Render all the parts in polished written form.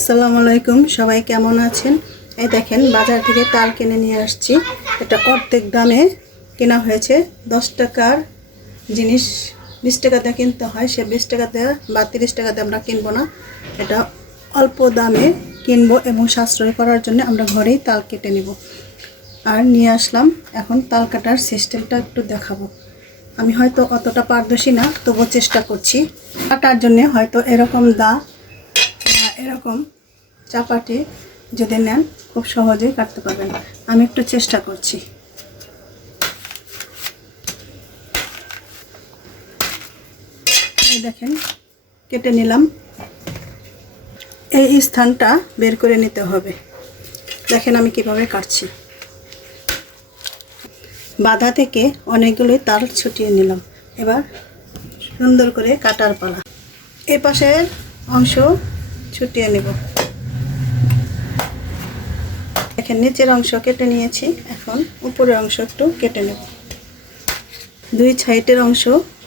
আসসালামু আলাইকুম, সবাই কেমন আছেন? এই দেখেন, বাজার থেকে তাল কিনে নিয়ে আসছি। এটা অর্ধেক দামে কেনা হয়েছে। 10 টাকার জিনিস 20 টাকাতে কিনতে হয়, সে 20 টাকাতে বা 30 টাকাতে আমরা কিনবো না। এটা অল্প দামে কিনবো এবং সাশ্রয় করার জন্য আমরা ঘরেই তাল কেটে নিব। আর নিয়ে আসলাম। এখন তাল কাটার সিস্টেমটা একটু দেখাবো। আমি হয়তো অতটা পারদর্শী না, তবুও চেষ্টা করছি। কাটার জন্যে হয়তো এরকম এরকম চাপাটি যদি নেন খুব সহজেই কাটতে পারবেন। আমি একটু চেষ্টা করছি। এই দেখেন, কেটে নিলাম। এই স্থানটা বের করে নিতে হবে। দেখেন আমি কিভাবে কাটছি। বাধা থেকে অনেকগুলোই তাল ছুটিয়ে নিলাম। এবার সুন্দর করে কাটার পালা। এই পাশের অংশ ছুটিয়ে নেব। দেখেন, নিচের অংশ কেটে নিয়েছি। এখন উপরের অংশ একটু কেটে নেব। দুই সাইডের অংশ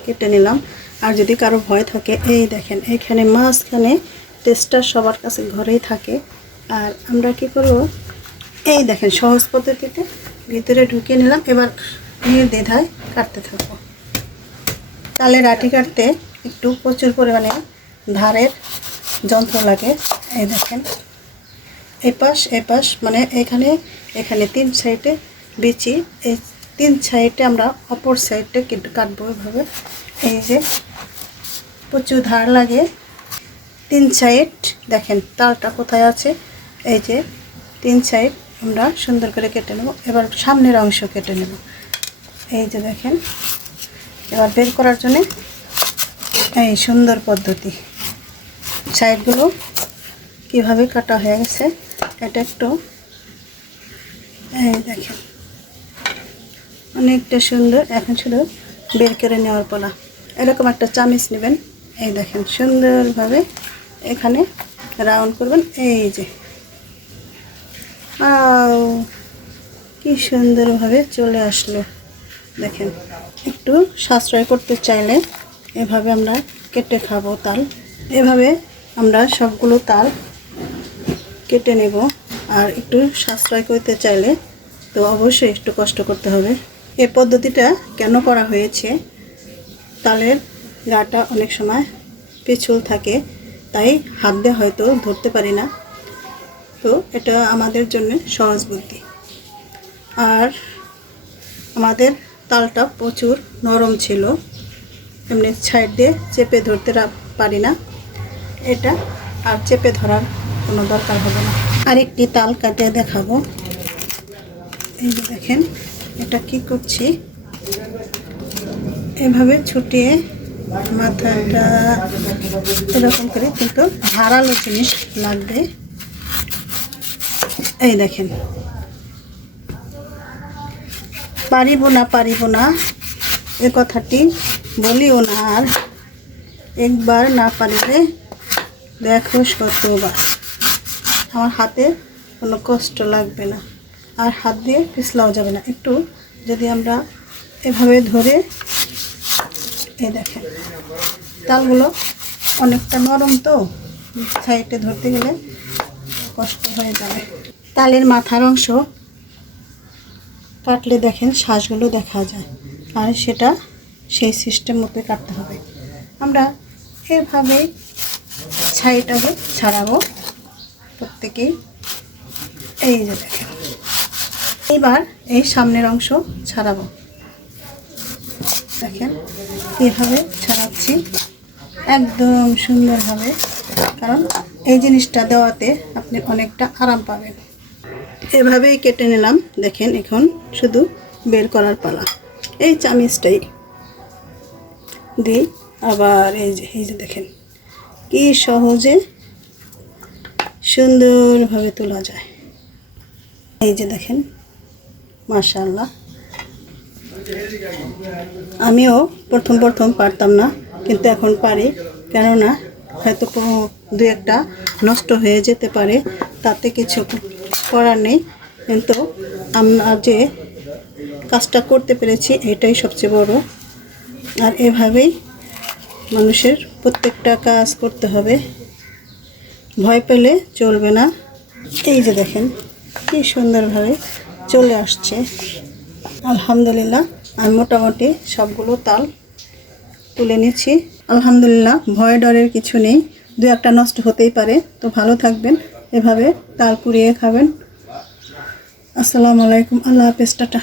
কেটে নিলাম। আর যদি কারো ভয় থাকে, এই দেখেন এইখানে মাঝখানে টেস্টার সবার কাছে ঘরেই থাকে। আর আমরা কি করব, এই দেখেন সহজ পদ্ধতিতে ভিতরে ঢুকিয়ে নিলাম। এবার নির্দ্বিধায় কাটতে থাকবো। তালের আটি কাটতে একটু প্রচুর পরিমাণে ধারের যন্ত্র লাগে। এই দেখেন, এপাশ মানে এখানে 3 সাইডে বিচি। এই 3 সাইডে আমরা অপর সাইডটা কিন্তু কাটবো এভাবে। এই যে প্রচুর ধার লাগে। 3 সাইড দেখেন তালটা কোথায় আছে। এই যে 3 সাইড আমরা সুন্দর করে কেটে নেব। এবার সামনের অংশ কেটে নেব। এই যে দেখেন, এবার বের করার জন্য এই সুন্দর পদ্ধতি। সাইডগুলো কিভাবে কাটা হয়ে গেছে এটা একটু এই দেখেন, অনেকটা সুন্দর। এখন শুধু বের করে নেওয়ার পালা। এরকম একটা চামিচ নেবেন। এই দেখেন সুন্দরভাবে এখানে রাউন্ড করবেন। এই যে কি সুন্দরভাবে চলে আসলো। দেখেন, একটু সাশ্রয় করতে চাইলে এভাবে আমরা কেটে খাবো তাল। এভাবে আমরা সবগুলো তাল কেটে নেব। আর একটু সাশ্রয় করতে চাইলে তো অবশ্যই একটু কষ্ট করতে হবে। এই পদ্ধতিটা কেন করা হয়েছে, তালের গাটা অনেক সময় পিছল থাকে, তাই হাত দিয়ে হয়তো ধরতে পারি না। তো এটা আমাদের জন্য সহজ বুদ্ধি। আর আমাদের তালটা প্রচুর নরম ছিল, এমনি সাইড দিয়ে চেপে ধরতে পারি না। এটা আর চেপে ধরার কোনো দরকার হবে না। আরেকটি তাল কাটে দেখাবো। এই যে দেখেন, এটা কি করছি, এভাবে ছুটিয়ে মাথাটা এরকম করে, কিন্তু ধারালো জিনিস লাগবে। এই দেখেন, পারিব না এ কথাটি বলিও না আর, একবার না পারিলে দেখো শতবার। আমার হাতে কোনো কষ্ট লাগবে না, আর হাত দিয়ে পিছলাও যাবে না। একটু যদি আমরা এভাবে ধরে, এই দেখেন তালগুলো অনেকটা নরম, তো সাইডে ধরতে গেলে কষ্ট হয়ে যাবে। তালের মাথার অংশ কাটলে দেখেন শ্বাসগুলো দেখা যায়, আর সেটা সেই সিস্টেম মতো কাটতে হবে। আমরা এভাবেই ছাইটাকে ছাড়াবো প্রত্যেকেই। এই যে দেখেন, এবার এই সামনের অংশ ছাড়াবো। দেখেন কীভাবে ছাড়াচ্ছি, একদম সুন্দরভাবে, কারণ এই জিনিসটা দেওয়াতে আপনি অনেকটা আরাম পাবেন। এভাবেই কেটে নিলাম। দেখেন, এখন শুধু বের করার পালা। এই চামিচটাই দিই আবার। এই যে দেখেন কি সহজে সুন্দরভাবে তোলা যায়। এই যে দেখেন, মাশাআল্লাহ। আমিও প্রথম পারতাম না, কিন্তু এখন পারি। কেননা হয়তো দু একটা নষ্ট হয়ে যেতে পারে, তাতে কিছু করার নেই। কিন্তু আমরা যে কাজটা করতে পেরেছি এটাই সবচেয়ে বড়। আর এভাবেই মানুষের প্রত্যেকটা কাজ করতে হবে। ভয় পেলে চলবে না। এই যে দেখেন কি সুন্দরভাবে চলে আসছে। আলহামদুলিল্লাহ আমি মোটামুটি সবগুলো তাল তুলে নিচ্ছি। আলহামদুলিল্লাহ ভয় ডরের কিছু নেই, দু একটা নষ্ট হতেই পারে। তো ভালো থাকবেন, এভাবে তাল পুড়িয়ে খাবেন। আসসালামু আলাইকুম, আল্লাহ হাফেজ, টাটা।